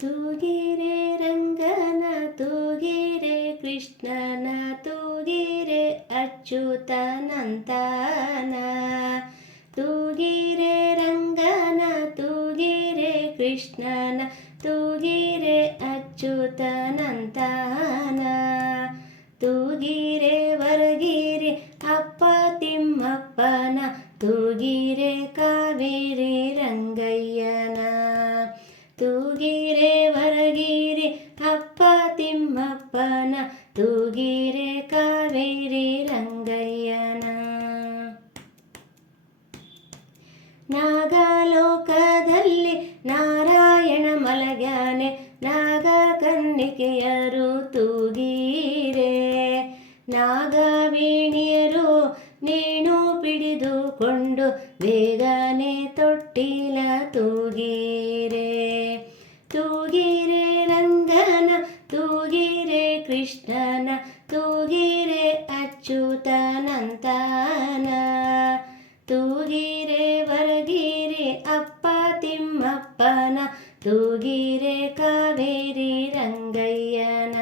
ತೂಗಿರೆ ರಂಗನ ತೂಗಿರೆ ಕೃಷ್ಣನ ತೂಗಿರೆ ಅಚ್ಯುತನಂತನ ತೂಗಿರೆ ರಂಗನ ತೂಗಿರೆ ಕೃಷ್ಣನ ತೂಗಿರೆ ಅಚ್ಯುತನಂತನ ತೂಗಿರೆ ವರಗಿರಿ ಅಪ್ಪ ತಿಮ್ಮಪ್ಪನ, ತೂಗಿರೆ ತಿಮ್ಮಪ್ಪನ ತೂಗಿರೆ ಕಾವೇರಿ ರಂಗಯ್ಯನ. ನಾಗಲೋಕದಲ್ಲಿ ನಾರಾಯಣ ಮಲಗ್ಯಾನೆ ನಾಗ ಕನ್ನಿಕೆಯರು ತೂಗೀರೆ ನಾಗವೀಣಿಯರು ನೀನು ಪಿಡಿದುಕೊಂಡು ಬೇಗನೆ ತೊಟ್ಟಿಲ ತೂಗೀರೆ. ತೂಗಿರೆ ರಂಗನ ತೂಗಿರೆ ಕೃಷ್ಣನ ತೂಗಿರೆ ಅಚ್ಯುತನಂತನ ತೂಗಿರೆ ವರಗಿರಿ ಅಪ್ಪ ತಿಮ್ಮಪ್ಪನ. ತೂಗಿರೆ ಕಾವೇರಿ ರಂಗಯ್ಯನ.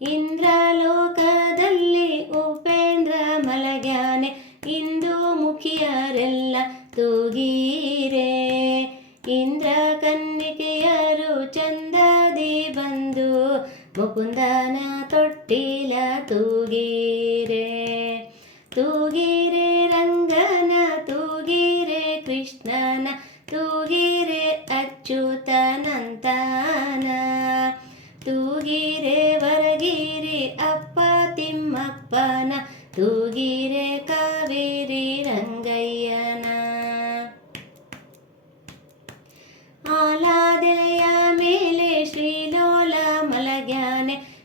ಇಂದ್ರಲೋಕದಲ್ಲಿ ಉಪೇಂದ್ರ ಮಲಗ್ಯಾನೆ. ಇಂದು ಮುಖಿಯರೆಲ್ಲ ತೂಗೀರೆ. ಇಂದ್ರ ಮುಕುಂದನ ತೊಟ್ಟಿಲ ತೂಗೀರೆ ತೂಗಿರೆ ರಂಗನ ತೂಗಿರೆ ಕೃಷ್ಣನ ತೂಗಿರೆ ಅಚ್ಯುತನಂತನ ತೂಗಿರೆ ವರಗಿರಿ ಅಪ್ಪ ತಿಮ್ಮಪ್ಪನ ತೂಗಿರೆ ಕಾವೇರಿ ರಂಗಯ್ಯನ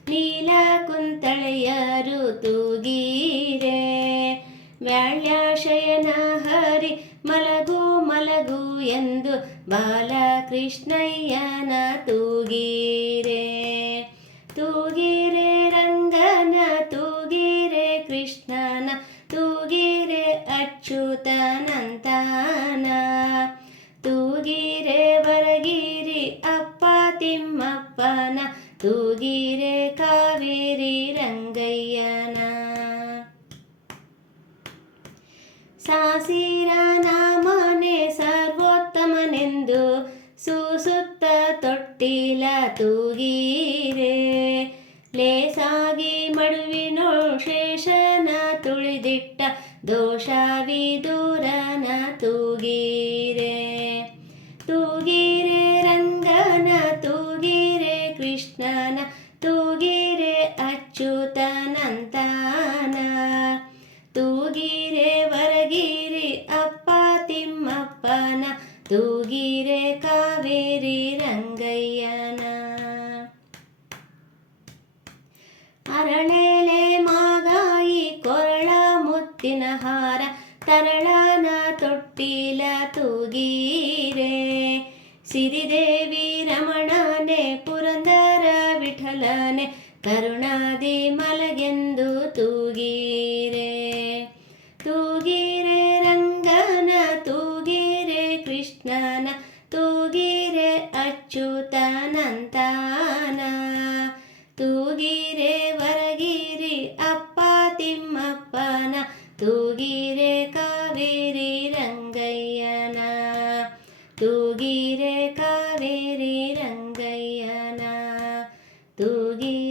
ನೀಲ ಕುಂತಳೆಯರು ತೂಗೀರೆ ವ್ಯಾಳ್ಯಾಶಯನ ಹರಿ ಮಲಗು ಮಲಗು ಎಂದು ಬಾಲಕೃಷ್ಣಯ್ಯನ ತೂಗೀರೆ. ತೂಗೀರೆ ರಂಗನ, ತೂಗೀರೆ ಕೃಷ್ಣನ, ತೂಗೀರೆ ಅಚ್ಯುತನಂತನ ತೂಗೀರೆ ವರಗಿರಿ ಅಪ್ಪ ತಿಮ್ಮಪ್ಪನ ತೂಗಿರೆ ಕಾವೇರಿ ರಂಗಯ್ಯನ ಸಾಸಿರ ನಾಮನೆ ಸರ್ವೋತ್ತಮನೆಂದು ಸುಸುತ್ತ ತೊಟ್ಟಿಲ ತೂಗೀರೆ ಲೇಸಾಗಿ ಮಡುವಿನೋ ಶೇಷನ ತುಳಿದಿಟ್ಟ ದೋಷವಿದೂರನ ಕೃಷ್ಣನ ತೂಗಿರೆ ಅಚ್ಯುತನಂತಾನ ತೂಗಿರೆ ವರಗಿರಿ ಅಪ್ಪ ತಿಮ್ಮಪ್ಪನ. ತೂಗಿರೆ ಕಾವೇರಿ ರಂಗಯ್ಯನ. ಅರಳೆಲೆ ಮಾಗಾಯಿ ಕೊರಳ ಮುತ್ತಿನ ಹಾರ. ತರಳನ ತೊಟ್ಟಿಲ ತೂಗೀರೆ. ಸಿರಿದೇವಿ ಪುರಂದರ ವಿಠಲನೆ ಕರುಣಾದಿ ಮಲಗೆಂದು ತೂಗೀರೆ. ತೂಗಿರೆ ರಂಗನ, ತೂಗೀರೆ ಕೃಷ್ಣನ, ತೂಗಿರೆ ಅಚ್ಯುತನಂತಾನ. ತೂಗಿರೆ ವರಗಿರಿ ಅಪ್ಪ ತಿಮ್ಮಪ್ಪನ, ತೂಗಿರೆ ಕಾವೇರಿ ರಂಗಯ್ಯನ ಕಾವೇರಿ ರಂಗಯ್ಯನ ತೂಗಿರೆ ಕಾ